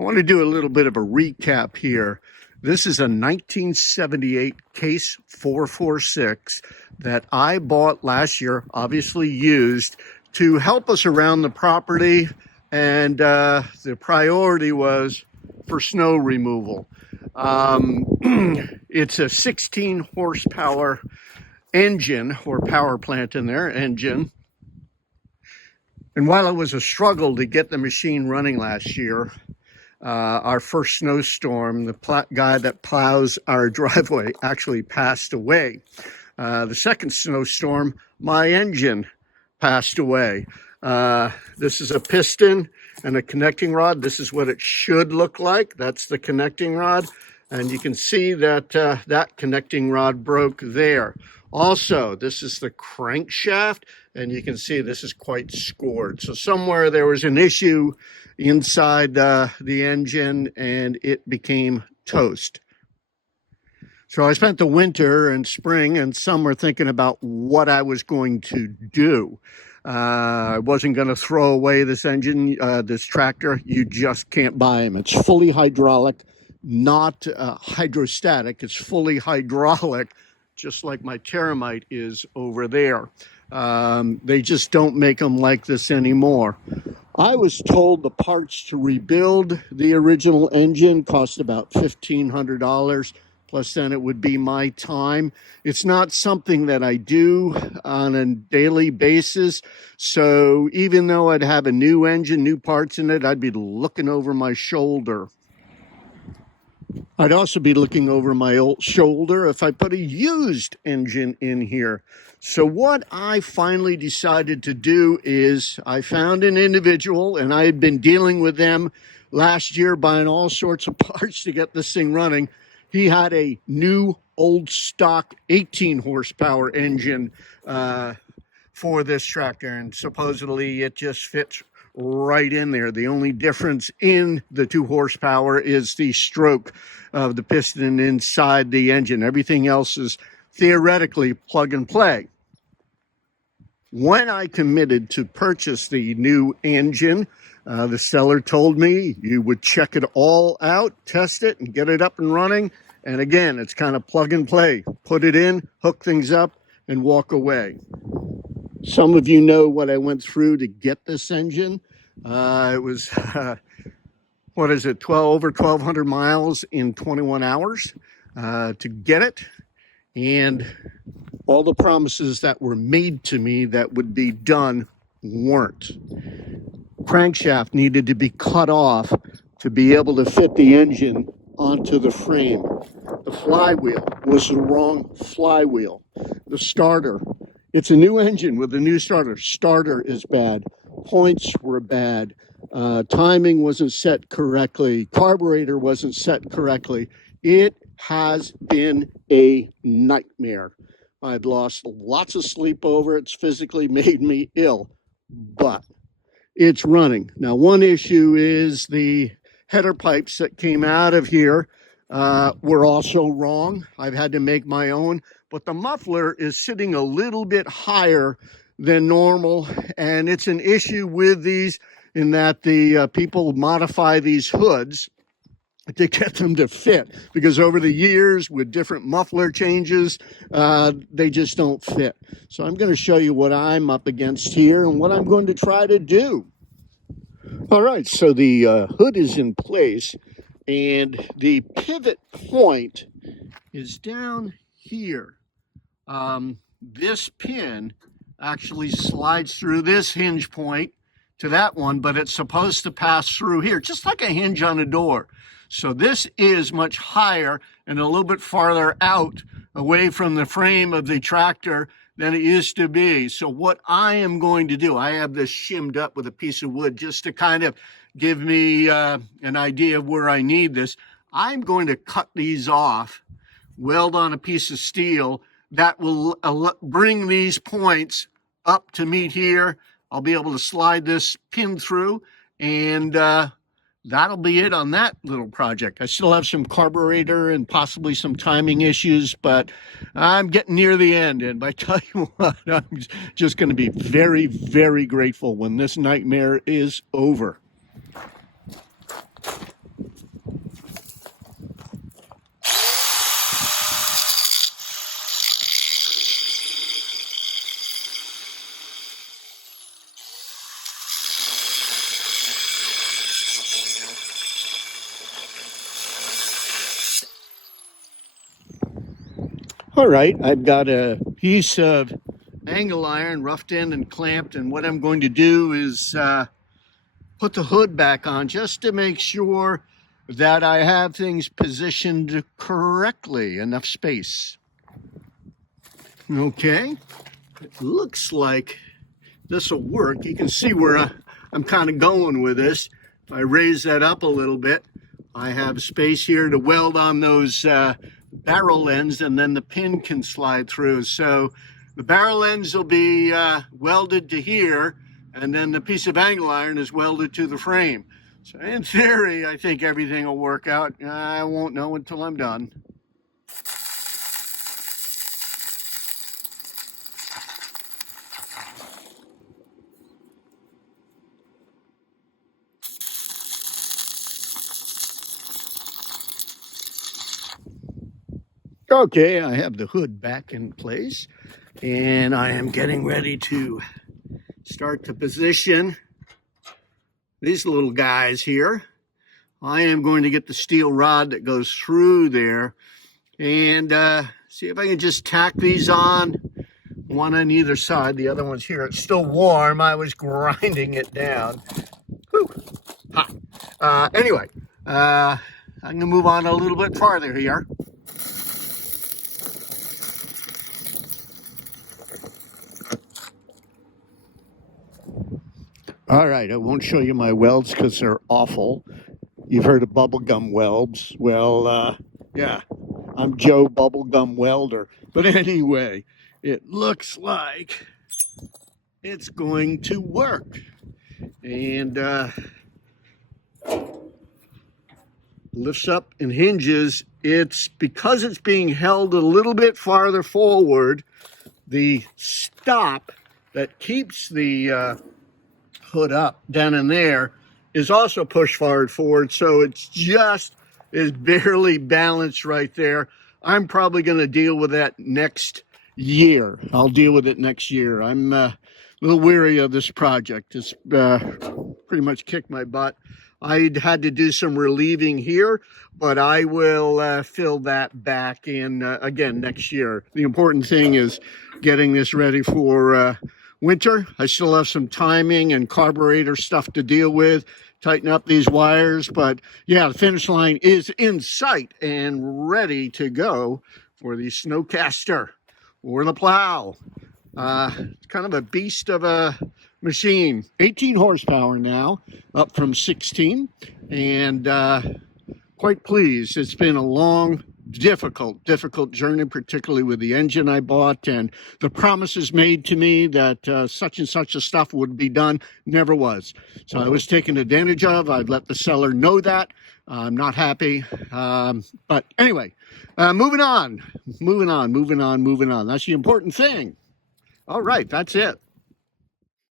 I want to do a little bit of a recap here. This is a 1978 Case 446 that I bought last year, obviously used, to help us around the property, and the priority was for snow removal. It's a 16 horsepower engine, or power plant in there, engine. And while it was a struggle to get the machine running last year, our first snowstorm, the guy that plows our driveway actually passed away. The second snowstorm, my engine passed away. This is a piston and a connecting rod. This is what it should look like. That's the connecting rod. And you can see that that connecting rod broke there. Also, this is the crankshaft, and you can see this is quite scored. So somewhere there was an issue inside the engine, and it became toast. So I spent the winter and spring and summer thinking about what I was going to do. I wasn't going to throw away this engine, this tractor. You just can't buy them. It's fully hydraulic, not hydrostatic. It's fully hydraulic, just like my Terramite is over there. They just don't make them like this anymore. I was told the parts to rebuild the original engine cost about $1,500, plus then it would be my time. It's not something that I do on a daily basis, so even though I'd have a new engine, new parts in it, I'd be looking over my shoulder. I'd also be looking over my old shoulder if I put a used engine in here. So what I finally decided to do is I found an individual, and I had been dealing with them last year, buying all sorts of parts to get this thing running. He had a new old stock 18 horsepower engine for this tractor, and supposedly it just fits right in there. The only difference in the 2 horsepower is the stroke of the piston inside the engine. Everything else is theoretically plug and play. When I committed to purchase the new engine, the seller told me you would check it all out, test it, and get it up and running. And again, it's kind of plug and play. Put it in, hook things up, and walk away. Some of you know what I went through to get this engine. It was, what is it, over 1,200 miles in 21 hours to get it. And all the promises that were made to me that would be done weren't. Crankshaft needed to be cut off to be able to fit the engine onto the frame. The flywheel was the wrong flywheel. The starter, it's a new engine with a new starter. Starter is bad. Points were bad. Timing wasn't set correctly. Carburetor wasn't set correctly. It has been a nightmare. I'd lost lots of sleep over it. It's physically made me ill, but it's running. Now, one issue is the header pipes that came out of here were also wrong. I've had to make my own, but the muffler is sitting a little bit higher than normal, and it's an issue with these in that the people modify these hoods to get them to fit, because over the years with different muffler changes, they just don't fit. So I'm going to show you what I'm up against here and what I'm going to try to do. All right, so the hood is in place, and the pivot point is down here. This pin actually slides through this hinge point to that one, but it's supposed to pass through here, just like a hinge on a door. So this is much higher and a little bit farther out away from the frame of the tractor than it used to be. So what I am going to do, I have this shimmed up with a piece of wood just to kind of give me an idea of where I need this. I'm going to cut these off, weld on a piece of steel that will bring these points up to meet here. I'll be able to slide this pin through, and that'll be it on that little project. I still have some carburetor and possibly some timing issues, but I'm getting near the end. And I tell you what, I'm just going to be very, very grateful when this nightmare is over. All right, I've got a piece of angle iron roughed in and clamped, and what I'm going to do is put the hood back on just to make sure that I have things positioned correctly, enough space. Okay, it looks like this will work. You can see where I'm kind of going with this. If I raise that up a little bit, I have space here to weld on those barrel ends, and then the pin can slide through. So the barrel ends will be welded to here, and then the piece of angle iron is welded to the frame. So in theory, I think everything will work out. I won't know until I'm done. Okay, I have the hood back in place, and I am getting ready to start to position these little guys here. I am going to get the steel rod that goes through there and see if I can just tack these on, one on either side. The other one's here. It's still warm. I was grinding it down. Whew. Hot. Anyway, I'm going to move on a little bit farther here. All right, I won't show you my welds because they're awful. You've heard of bubblegum welds. Well, yeah, I'm Joe Bubblegum Welder. But anyway, it looks like it's going to work. And lifts up and hinges. It's because it's being held a little bit farther forward, the stop that keeps the hood up down in there is also pushed forward, so it's just is barely balanced right there. I'm probably going to deal with that next year. I'll deal with it next year. I'm a little weary of this project. It's pretty much kicked my butt. I had to do some relieving here, but I will fill that back in again next year. The important thing is getting this ready for winter. I still have some timing and carburetor stuff to deal with, tighten up these wires, but yeah, the finish line is in sight and ready to go for the snowcaster or the plow. It's kind of a beast of a machine. 18 horsepower now, up from 16, and quite pleased. It's been a long, difficult journey, particularly with the engine I bought, and the promises made to me that such and such a stuff would be done never was. So I was taken advantage of. I'd let the seller know that. I'm not happy. But anyway, moving on. That's the important thing. All right, that's it.